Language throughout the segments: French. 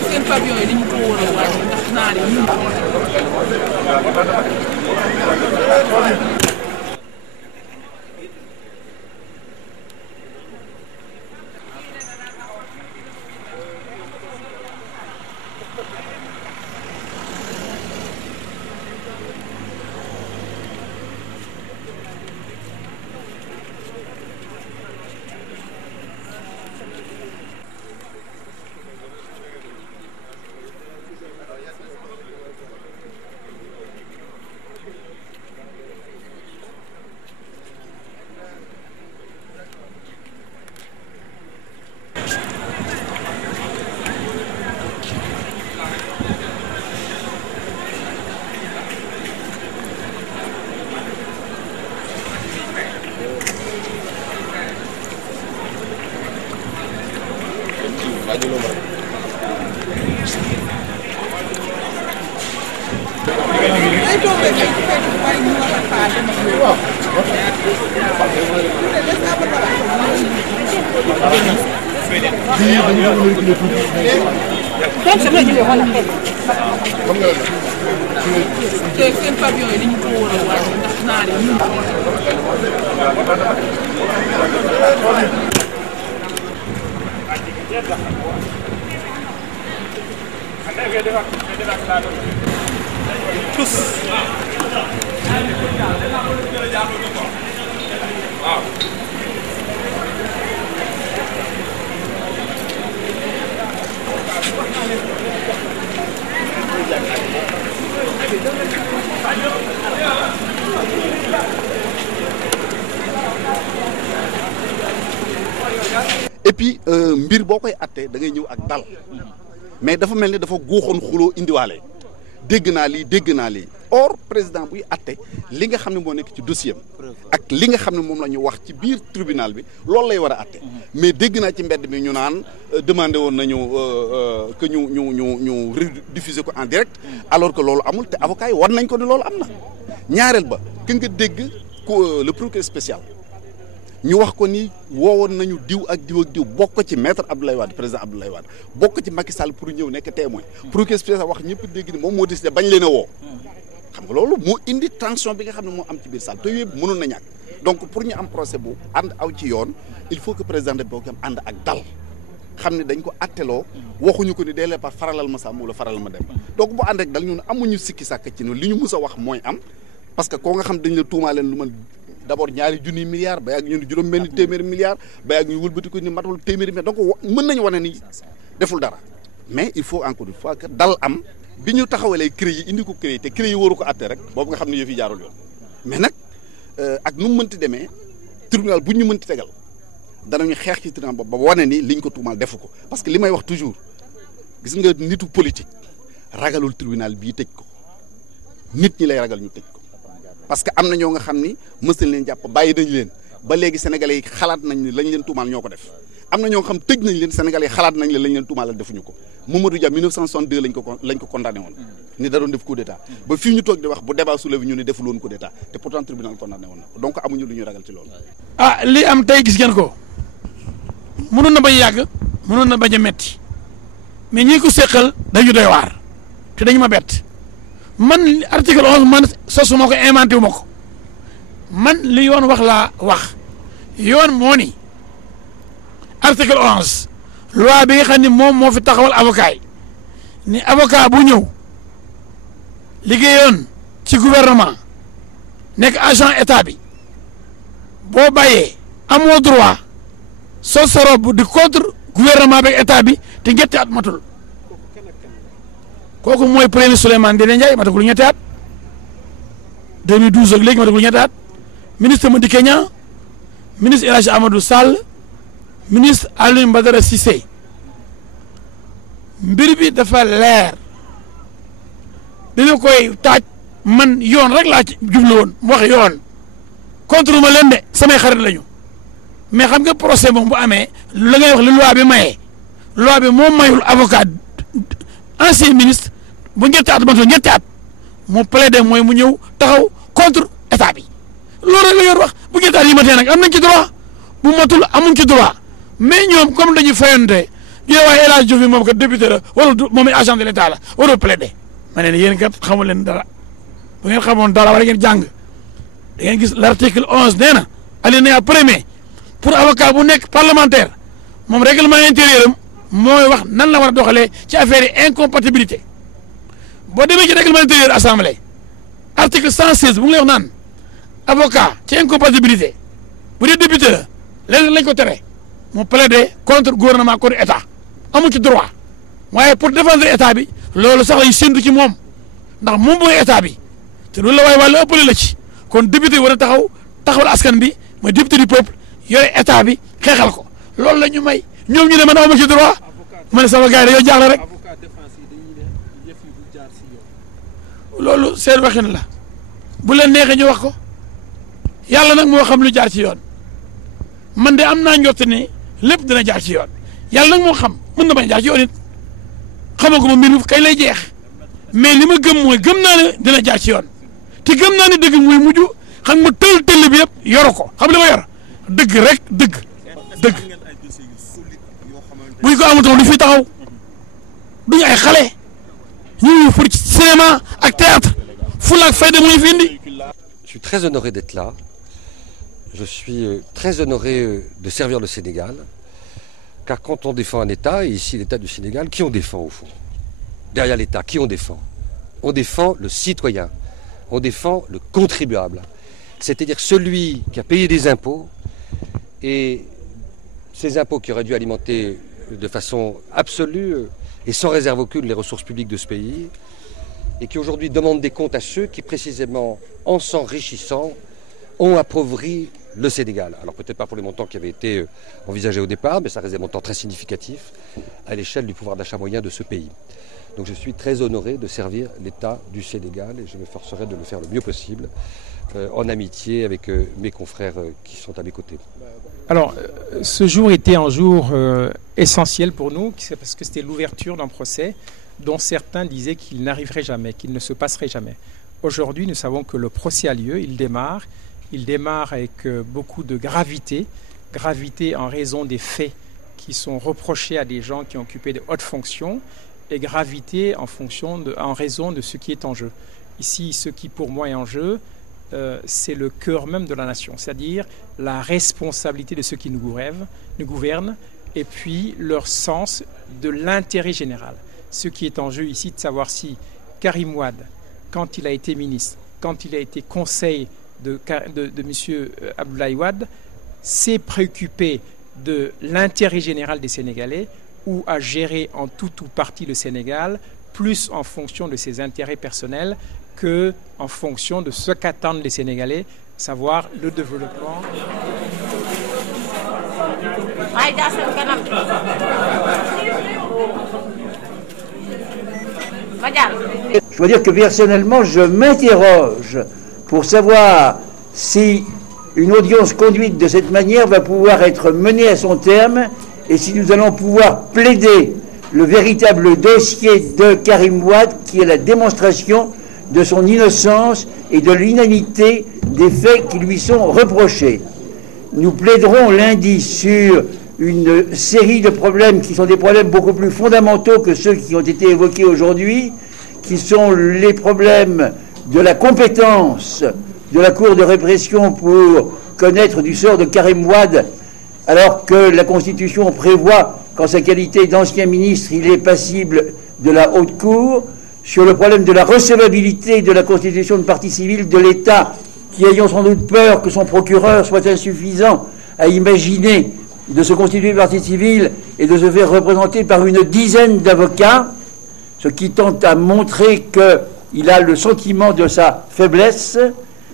seen pavillon yi dañu ko war a wàññi ndax naar yi seen pavillon yi dañu ko war a wàññi ndax naar yi et puis mbir boo koy atte da ngay ñëw ak dal mais dafa mel ni dafa guuxoon xuloo indiwaale dégg naa lii or président buy atte li nga xam ne moo nekk ci dossier am ak li nga xam ne moom la ñu wax ci biir tribunal bi loolu lay war a atte mais dégg naa ci mbedd mi ñu naan demandé woon nañu que ñu rediffuser ko en direct alors que loolu amul te avocat yi war nañ ko ni loolu am na ñaareel ba que nga dégg le procureur spécial ñu wax ko ni woowoon nañu diw ak diw bokk ci maître Abdoulaye Wade président Abdoulaye Wade bokk ci Macky Sall pour ñëw nekk témoin procureur spécial wax ñëpp dégg ni moom moo décidé bañ leen a woo xam nga loolu moo indi tension bi nga xam ne moo am ci biir salle te yooyu mënoon na ñàkk donc pour ñu am procès bu ànd aw ci yoon il faut que président de bokk am ànd ak dal xam ne dañ ko atteloo waxuñu ko ni dee lee par faralal ma sàmm wala faralal ma dem donc bu ànd ak dal ñun amuñu sikki sàkk ci li ñu mus a wax mooy am parce que koo nga xam dañ la tuumaa leen lu man d'abord ñaari junniy milliards ba yàgg ñu ni juróom benn téeméeri milliards ba yàgg ñu wëlbati ko ni matul téeméeri milliards donc mën nañu wane ni deful dara mais il faut encore une fois que dal am bi ñu taxawalee CREI yi indi ko CREI te CREI yi waru ko atte rek boobu nga xam ne yëf yi jaarul yoon mais nag ak nu mu mënti demee tribunal bu ñu mënti tegal danañu xeex ci tribunal boobu ba wane ni liñ ko tuumal defu ko parce que li may wax toujours gis nga nitu politique ragalul tribunal bii tëj ko nit ñi lay ragal ñu tëj ko parce que am na ñoo nga xam ni mës nañ leen jàpp bàyyi nañ leen ba léegi sénégalais yi xalaat nañ ni lañ leen tuumaal ñoo ko def am na ñoo nga xam tëj nañ leen sénégalais yi xalaat nañ leen lañ leen tuumaal defuñu ko Mamadou Dia 1962 lañ ko condamné woon ni da doon def coup d'état ba fii ñu toog di wax bu débat soulevé ñu ne deful woon coup d'état te pourtant tribunal condamné woon na ko donc amuñu lu ñu ragal ci loolu. ah li am tey gis ngeen ko mënoon na bañ yàgg mënoon na bañ a metti mais ñi ko seqal dañu doy waar te dañu ma bett man article 11 man sosu ma ko inventé wu ma ko man li yoon wax laa wax yoon moo ni article 11 loi bi nga xam ne moom moo fi taxawal avocat yi ni avocat bu ñëw liggéeyoon ci gouvernement nekk agent état bi boo bàyyee amoo droit soo sa robe di contre gouvernement bi ak état bi te ñetti at matul kooku mooy premier Souleymane Ndéné Ndiaye matagul ñetti at 2012 ak léegi matagul ñetti at ministre Madické Niang ministre El Hadji Amadou Sall ministre Alioune Badara Cissé mbir bi dafa leer bi ma koy taaj man yoon rek laa ci jublu woon mu wax yoon contre ma leen de samay xarit lañu mais xam nga procès moom bu amee la ngay wax li loi bi maye loi bi moom mayul avocat ancien ministre bu ñetti at matul ñetti at mu plaider mooy mu ñëw taxaw contre état bi loolu rek la yor wax bu ñetti at yi matee nag am nañ ci droit bu matul amuñ ci droit mais ñoom comme dañuy fayante ñu ne waaye El Hadj Diouf moom kat député la wala moom agent de l'état la warul plaider ma ne yéen kat xamul leen dara bu ngeen xamoon dara wala ngeen jàng da ngeen gis l'article 11 nee na alinéa premier pour avocat bu nekk parlementaire moom règlement intérieur am mooy wax nan la war a doxalee ci affaire yi incompatibilité boo demee ci règlement intérieur assemblée article 116 bu ngi lay wax naan avocat ci incompatibilité bu dee député la léeg lañ ko tere mu plaider contre gouvernement contre état amu ci droit waaye pour défendre état bi loolu sax lañ séntu ci moom ndax moom mooy état bi te loolu la waaye wàllu ëppale la ci kon député war a taxawal askan bi mooy député du peuple yore état bi xeexal ko loolu la ñu may ñoom ñu ne man awma ci droit ma ne sama gars yi dañoo jaaxle rek loolu seen waxin la bu leen neexee ñu wax ko yàlla nag moo xam lu jaar ci yoon man de am naa njott ne lépp dina jaar ci yoon yàlla nag moo xam mën na bañ jaar ci yoon it xamoo ko ma mbir mi kañ lay jeex mais li ma gëm mooy gëm naa ne dina jaar ci yoon te gëm naa ne dëgg muy mujj xam nga tëll bi yëpp yoru ko xam li ma yor dëgg rek dëgg buñ ko amatoon lu fi taxaw duñu ay xale ñu pour cinéma ak théâtre fulla ak fayda mu ñu fi indi. Je suis très honoré d'être là. Je suis très honoré de servir le Sénégal. Car quand on défend un État, et ici l'État du Sénégal, qui on défend au fond? Derrière l'État, qui on défend? On défend le citoyen, on défend le contribuable. C'est-à-dire celui qui a payé des impôts, et ces impôts qui auraient dû alimenter de façon absolue et sans réserve aucune les ressources publiques de ce pays, et qui aujourd'hui demandent des comptes à ceux qui, précisément, en s'enrichissant, ont appauvri le Sénégal. Alors peut-être pas pour les montants qui avaient été envisagés au départ, mais ça reste des montants très significatifs à l'échelle du pouvoir d'achat moyen de ce pays. Donc je suis très honoré de servir l'État du Sénégal et je m'efforcerai de le faire le mieux possible, en amitié avec mes confrères qui sont à mes côtés. Alors, ce jour était un jour essentiel pour nous, parce que c'était l'ouverture d'un procès dont certains disaient qu'il n'arriverait jamais, qu'il ne se passerait jamais. Aujourd'hui, nous savons que le procès a lieu, il démarre avec beaucoup de gravité en raison des faits qui sont reprochés à des gens qui ont occupé de hautes fonctions, et gravité en raison de ce qui est en jeu. Ici, ce qui pour moi est en jeu, c'est le cœur même de la nation, c'est-à-dire la responsabilité de ceux qui nous gouvernent, et puis leur sens de l'intérêt général. Ce qui est en jeu ici, de savoir si Karim Wade, quand il a été ministre, quand il a été conseil de M. Abdoulaye Wade, s'est préoccupé de l'intérêt général des Sénégalais ou a géré en tout ou partie le Sénégal, plus en fonction de ses intérêts personnels que en fonction de ce qu'attendent les Sénégalais, savoir le développement. Je dois dire que personnellement, je m'interroge pour savoir si une audience conduite de cette manière va pouvoir être menée à son terme et si nous allons pouvoir plaider le véritable dossier de Karim Wade, qui est la démonstration de son innocence et de l'inanité des faits qui lui sont reprochés. Nous plaiderons lundi sur une série de problèmes qui sont des problèmes beaucoup plus fondamentaux que ceux qui ont été évoqués aujourd'hui, qui sont les problèmes de la compétence de la Cour de répression pour connaître du sort de Karim Wade, alors que la Constitution prévoit qu'en sa qualité d'ancien ministre, il est passible de la Haute Cour, sur le problème de la recevabilité de la constitution de partie civile de l'État, qui ayant sans doute peur que son procureur soit insuffisant à imaginer de se constituer partie civile et de se faire représenter par une dizaine d'avocats, ce qui tente à montrer qu'il a le sentiment de sa faiblesse,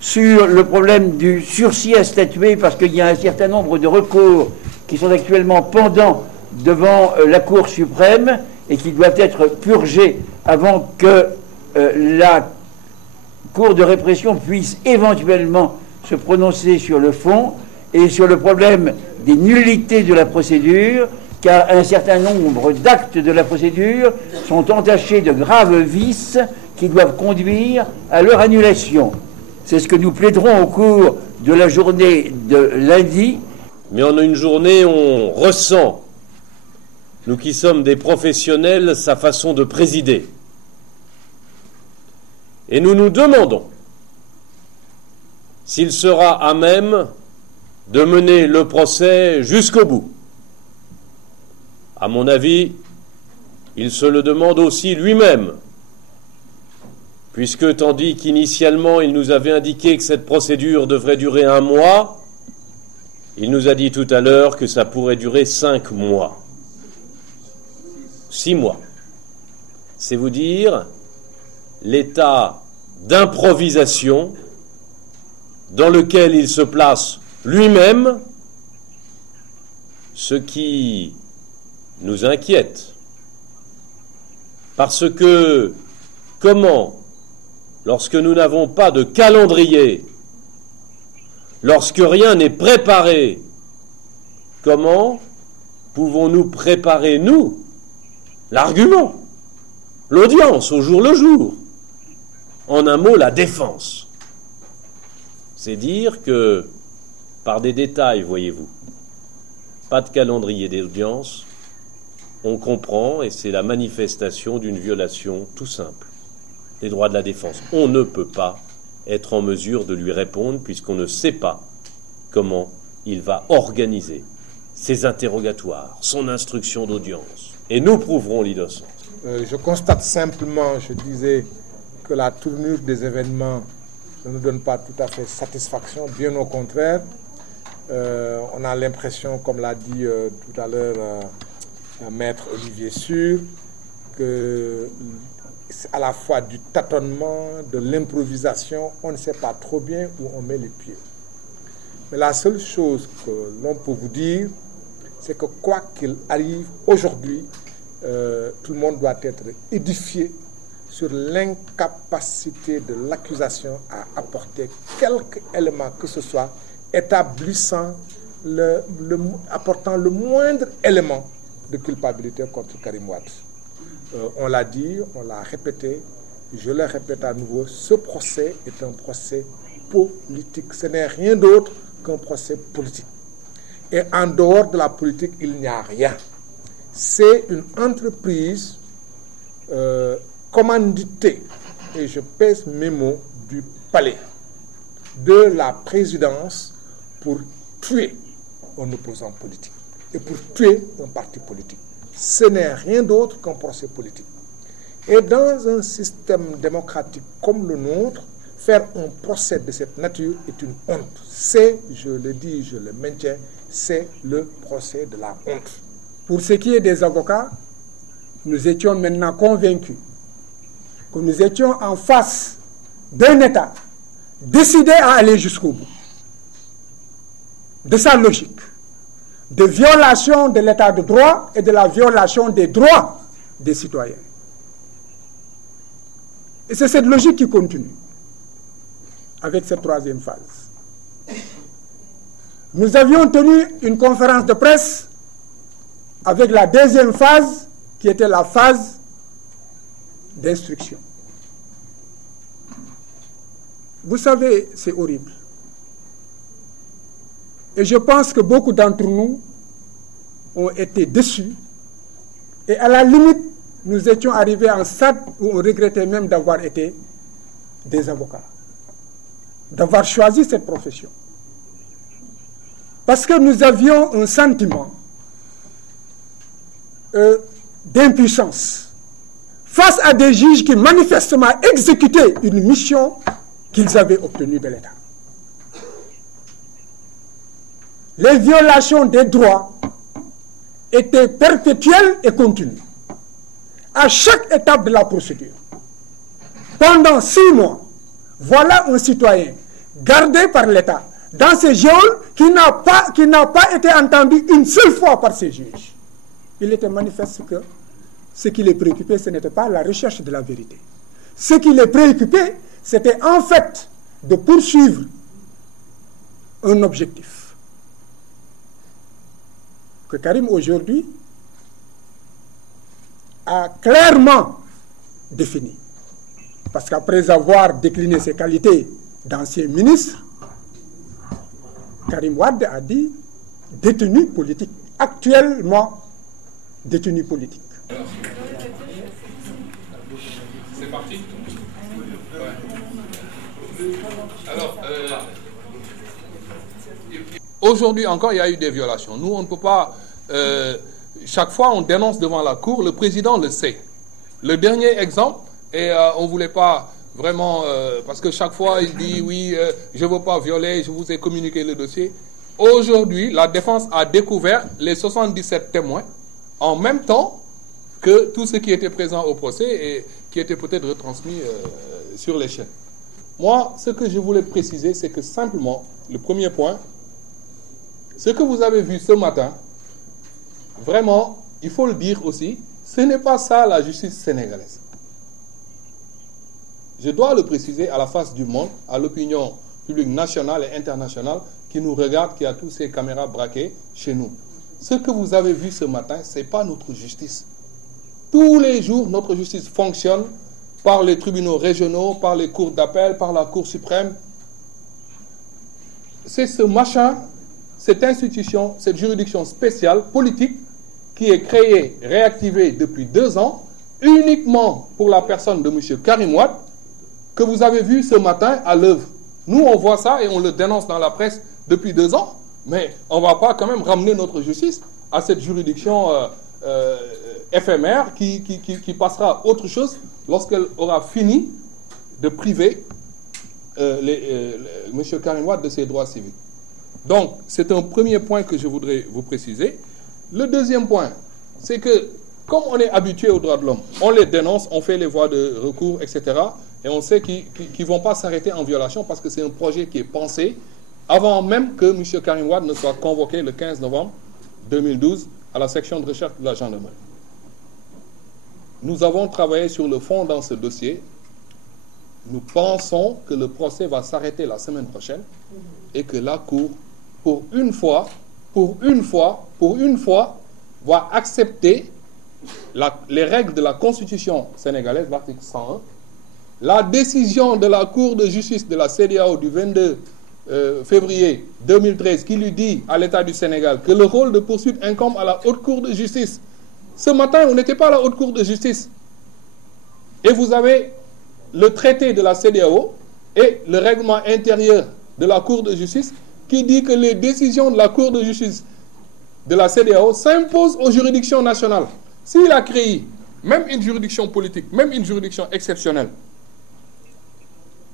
sur le problème du sursis à statuer, parce qu'il y a un certain nombre de recours qui sont actuellement pendants devant la Cour suprême et qui doivent être purgés avant que la Cour de répression puisse éventuellement se prononcer sur le fond et sur le problème des nullités de la procédure, car un certain nombre d'actes de la procédure sont entachés de graves vices qui doivent conduire à leur annulation. C'est ce que nous plaiderons au cours de la journée de lundi. Mais en une journée, on ressent, nous qui sommes des professionnels, sa façon de présider. Et nous nous demandons s'il sera à même de mener le procès jusqu'au bout. À mon avis, il se le demande aussi lui-même, puisque tandis qu'initialement il nous avait indiqué que cette procédure devrait durer 1 mois, il nous a dit tout à l'heure que ça pourrait durer 5 mois. 6 mois. C'est vous dire l'état d'improvisation dans lequel il se place lui-même, ce qui nous inquiète. Parce que comment, lorsque nous n'avons pas de calendrier, lorsque rien n'est préparé, comment pouvons-nous préparer, nous, l'argument, l'audience au jour le jour? En un mot, la défense. C'est dire que, par des détails, voyez-vous, pas de calendrier d'audience, on comprend, et c'est la manifestation d'une violation tout simple des droits de la défense. On ne peut pas être en mesure de lui répondre puisqu'on ne sait pas comment il va organiser ses interrogatoires, son instruction d'audience. Et nous prouverons l'innocence. Je constate simplement, je disais, que la tournure des événements ne nous donne pas tout à fait satisfaction, bien au contraire. On a l'impression, comme l'a dit tout à l'heure maître Olivier Sûr, que c'est à la fois du tâtonnement, de l'improvisation, on ne sait pas trop bien où on met les pieds. Mais la seule chose que l'on peut vous dire, c'est que quoi qu'il arrive aujourd'hui, tout le monde doit être édifié sur l'incapacité de l'accusation à apporter quelque élément que ce soit établissant, apportant le moindre élément de culpabilité contre Karim Wade. On l'a dit, on l'a répété, je le répète à nouveau, ce procès est un procès politique. Ce n'est rien d'autre qu'un procès politique. Et en dehors de la politique, il n'y a rien. C'est une entreprise commanditée, et je pèse mes mots, du palais, de la présidence pour tuer un opposant politique et pour tuer un parti politique. Ce n'est rien d'autre qu'un procès politique. Et dans un système démocratique comme le nôtre, faire un procès de cette nature est une honte. C'est, je le dis, je le maintiens, c'est le procès de la honte. Pour ce qui est des avocats, nous étions maintenant convaincus que nous étions en face d'un État décidé à aller jusqu'au bout de sa logique de violation de l'état de droit et de la violation des droits des citoyens. Et c'est cette logique qui continue avec cette troisième phase. Nous avions tenu une conférence de presse avec la deuxième phase qui était la phase d'instruction. Vous savez, c'est horrible. Et je pense que beaucoup d'entre nous ont été déçus. Et à la limite, nous étions arrivés à un stade où on regrettait même d'avoir été des avocats, d'avoir choisi cette profession. Parce que nous avions un sentiment d'impuissance face à des juges qui manifestement exécutaient une mission qu'ils avaient obtenue de l'État. Les violations des droits étaient perpétuelles et continues. À chaque étape de la procédure. Pendant 6 mois, voilà un citoyen gardé par l'État dans ces geôles qui n'a pas été entendu une seule fois par ces juges. Il était manifeste que ce qui les préoccupait, ce n'était pas la recherche de la vérité. Ce qui les préoccupait, c'était en fait de poursuivre un objectif que Karim aujourd'hui a clairement défini. Parce qu'après avoir décliné ses qualités d'ancien ministre, Karim Wade a dit détenu politique, actuellement détenu politique. C'est parti. Alors, aujourd'hui encore, il y a eu des violations. Nous, on ne peut pas... chaque fois, on dénonce devant la Cour, le président le sait. Le dernier exemple, et on ne voulait pas vraiment... parce que chaque fois, il dit, oui, je ne veux pas violer, je vous ai communiqué le dossier. Aujourd'hui, la défense a découvert les 77 témoins en même temps que tous ceux qui étaient présents au procès et qui étaient peut-être retransmis sur les chaînes. Moi, ce que je voulais préciser, c'est que simplement, le premier point, ce que vous avez vu ce matin, vraiment, il faut le dire aussi, ce n'est pas ça la justice sénégalaise. Je dois le préciser à la face du monde, à l'opinion publique nationale et internationale qui nous regarde, qui a tous ces caméras braquées chez nous. Ce que vous avez vu ce matin, ce n'est pas notre justice. Tous les jours, notre justice fonctionne par les tribunaux régionaux, par les cours d'appel, par la Cour suprême. C'est ce machin, cette institution, cette juridiction spéciale, politique, qui est créée, réactivée depuis 2 ans, uniquement pour la personne de M. Karim Wade, que vous avez vu ce matin à l'œuvre. Nous, on voit ça et on le dénonce dans la presse depuis 2 ans, mais on ne va pas quand même ramener notre justice à cette juridiction éphémère qui passera à autre chose lorsqu'elle aura fini de priver M. Karim Wade de ses droits civiques. Donc, c'est un premier point que je voudrais vous préciser. Le deuxième point, c'est que, comme on est habitué aux droits de l'homme, on les dénonce, on fait les voies de recours, etc. Et on sait qu'ils ne vont pas s'arrêter en violation parce que c'est un projet qui est pensé avant même que M. Karim Wade ne soit convoqué le 15 novembre 2012 à la section de recherche de la gendarmerie. Nous avons travaillé sur le fond dans ce dossier. Nous pensons que le procès va s'arrêter la semaine prochaine et que la Cour, pour une fois, va accepter les règles de la Constitution sénégalaise, l'article 101, la décision de la Cour de justice de la CEDEAO du 22 février 2013 qui lui dit à l'État du Sénégal que le rôle de poursuite incombe à la Haute Cour de justice. Ce matin, on n'était pas à la Haute Cour de justice. Et vous avez le traité de la CEDEAO et le règlement intérieur de la Cour de justice qui dit que les décisions de la Cour de justice de la CEDEAO s'imposent aux juridictions nationales. S'il a créé même une juridiction politique, même une juridiction exceptionnelle,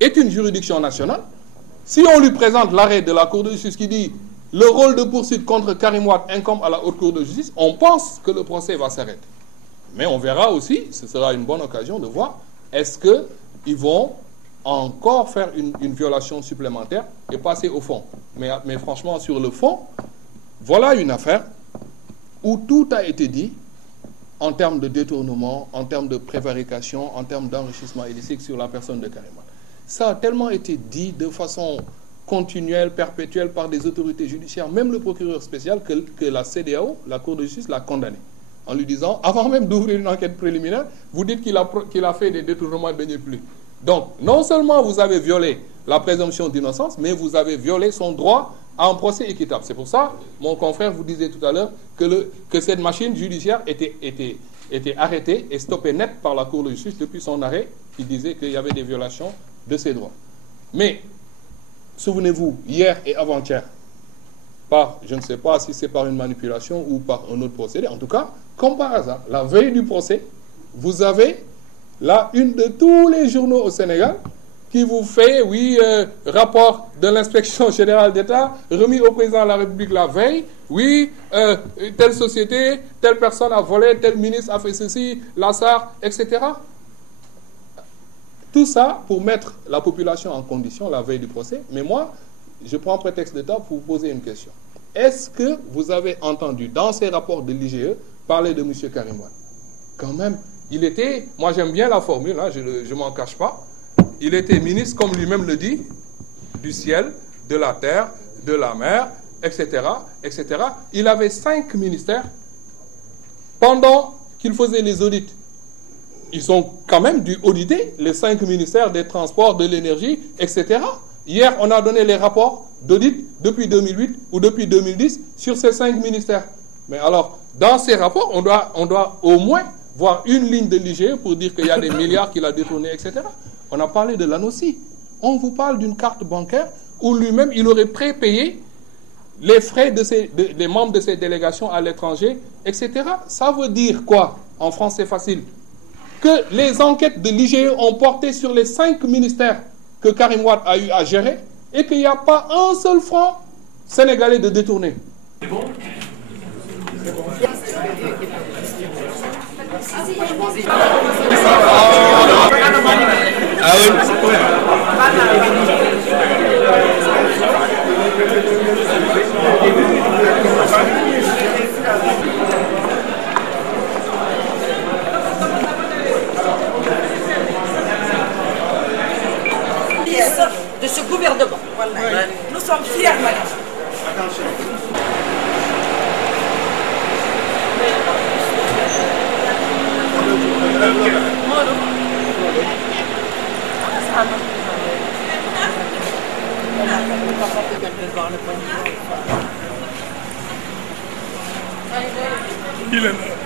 est une juridiction nationale, si on lui présente l'arrêt de la Cour de justice qui dit le rôle de poursuite contre Karim Wade incombe à la Haute Cour de justice, on pense que le procès va s'arrêter. Mais on verra aussi, ce sera une bonne occasion de voir, est-ce qu'ils vont encore faire une violation supplémentaire et passer au fond. Mais franchement, sur le fond, voilà une affaire où tout a été dit en termes de détournement, en termes de prévarication, en termes d'enrichissement illicite sur la personne de Karim Wade. Ça a tellement été dit de façon continuelle, perpétuelle par des autorités judiciaires, même le procureur spécial, que la CEDEAO, la Cour de justice, l'a condamné. En lui disant, avant même d'ouvrir une enquête préliminaire, vous dites qu'il a fait des détournements de deniers publics. Donc, non seulement vous avez violé la présomption d'innocence, mais vous avez violé son droit à un procès équitable. C'est pour ça, mon confrère vous disait tout à l'heure que cette machine judiciaire était arrêtée et stoppée net par la Cour de justice depuis son arrêt qui disait qu'il y avait des violations de ses droits. Mais, souvenez-vous, hier et avant-hier, je ne sais pas si c'est par une manipulation ou par un autre procédé, en tout cas, comme par hasard, la veille du procès, vous avez la une de tous les journaux au Sénégal qui vous fait, rapport de l'inspection générale d'État remis au président de la République la veille, telle société, telle personne a volé, tel ministre a fait ceci, Lassar, etc. Tout ça pour mettre la population en condition la veille du procès. Mais moi, je prends prétexte de temps pour vous poser une question. Est-ce que vous avez entendu dans ces rapports de l'IGE parler de M. Karim Wade? Quand même, il était, moi j'aime bien la formule, hein, je ne m'en cache pas, il était ministre, comme lui-même le dit, du ciel, de la terre, de la mer, etc., etc. Il avait 5 ministères pendant qu'il faisait les audits. Ils ont quand même dû auditer les 5 ministères des Transports, de l'Énergie, etc. Hier, on a donné les rapports d'audit depuis 2008 ou depuis 2010 sur ces 5 ministères. Mais alors, dans ces rapports, on doit au moins voir une ligne de l'IGE pour dire qu'il y a des milliards qu'il a détournés, etc. On a parlé de l'ANOCI. On vous parle d'une carte bancaire où lui-même, il aurait prépayé les frais des membres de ces délégations à l'étranger, etc. Ça veut dire quoi? En France, c'est facile. Que les enquêtes de l'IGE ont porté sur les 5 ministères que Karim Wade a eu à gérer et qu'il n'y a pas un seul franc sénégalais de détourné. C'est bon? De ce gouvernement. Voilà. Nous sommes fiers, madame. Attention. Il est là.